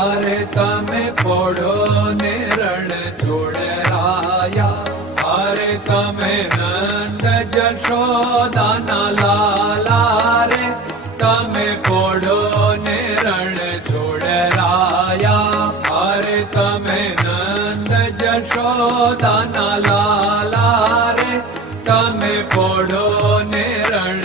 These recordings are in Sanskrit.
हारे तमें पोड़ो ने रण छोड़ाया हारे तमें नंद जशोदा न लाला रे तमें पोड़ो ने रण छोड़ाया हारे तमें नंद जशोदा न लाला रे तमें पोड़ो ने रण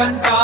Santa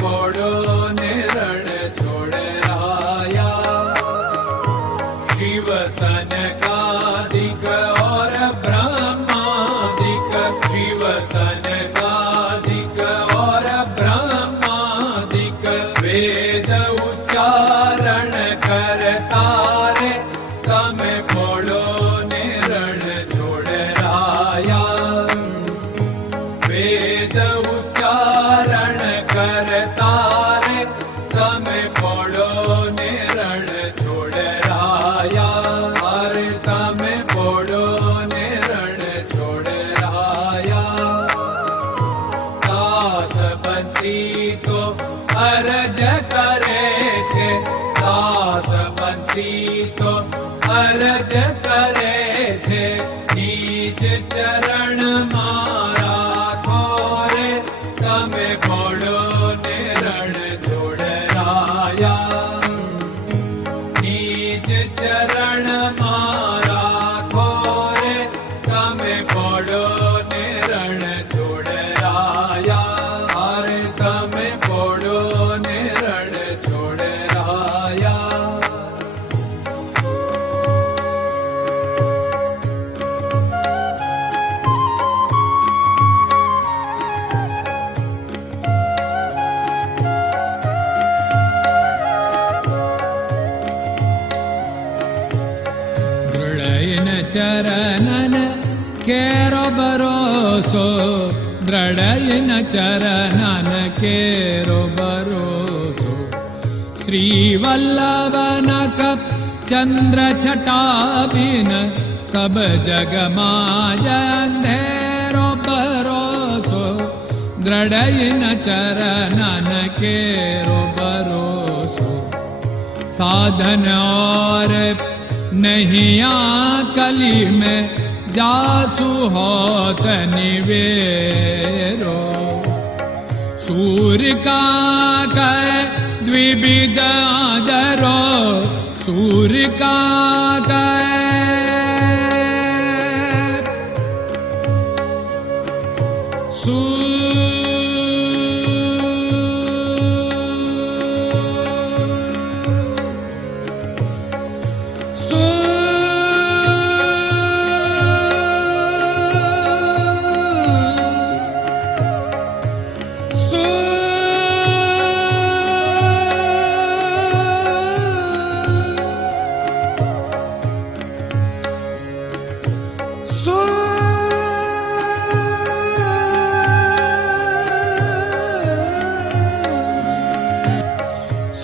Gordo. गीत चरणमा चरन केरो भरोसो श्री वल्लभ चन्द्रटाबिन सब जगमाजेरो भरोसो द्रढय न चरन केरो भरोसो साधन और नहया कलि मे जासु सुहत निवेरो। सूर्यका द्विविधारो सूर्यका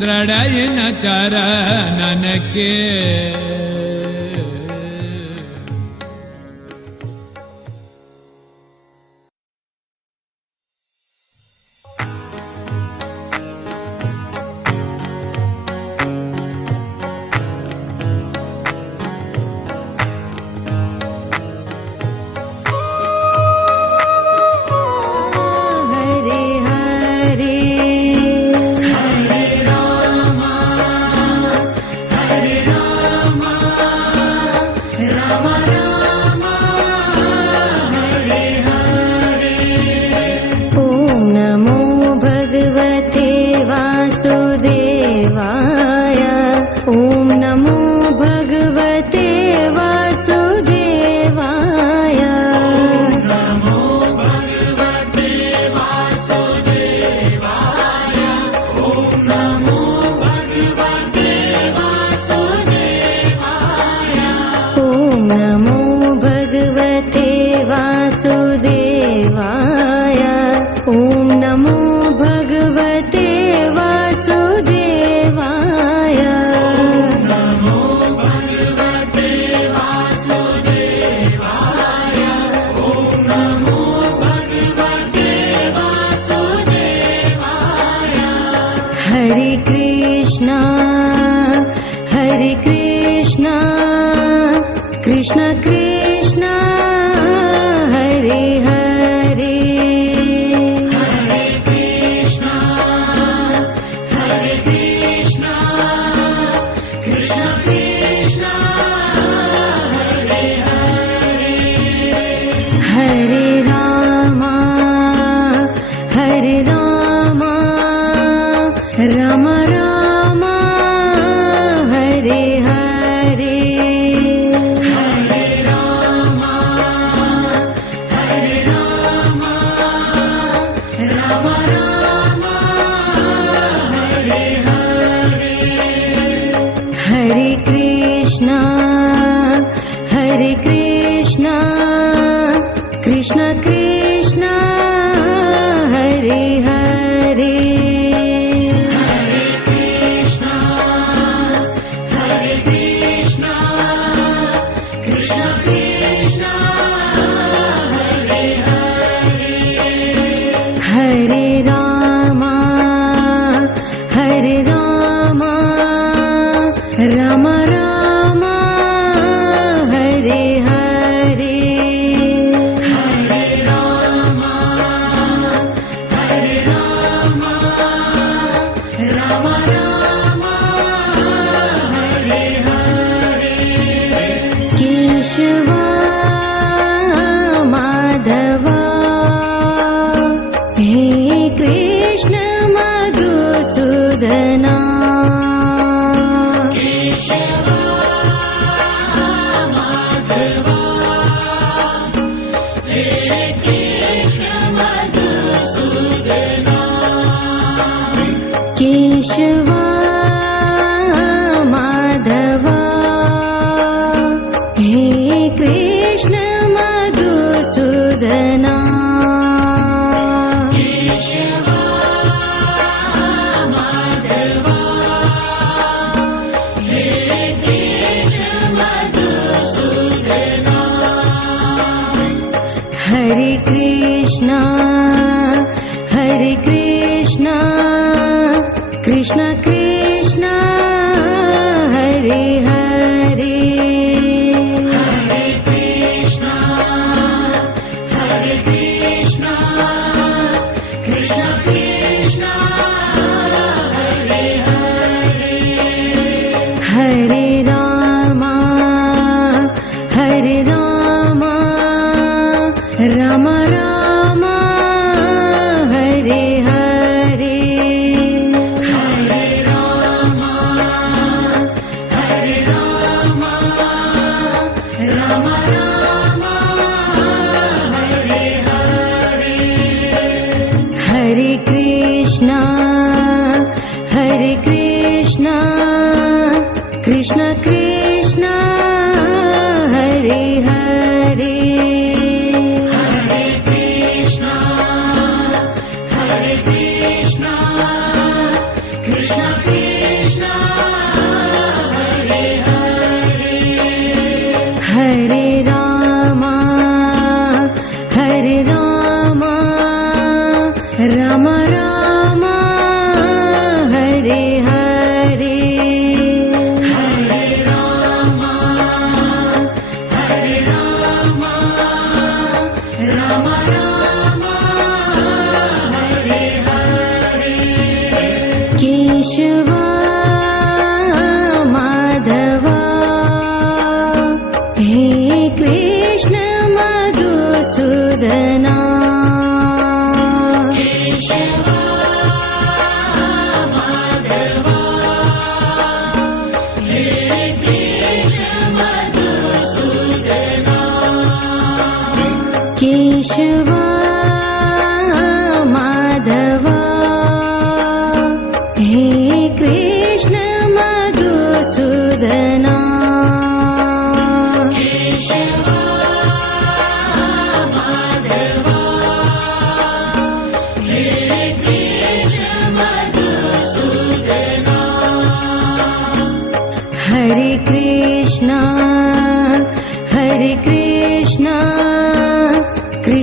ದೃಢಯನ ಚರಣನಕ್ಕೆ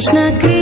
Krishna Krishna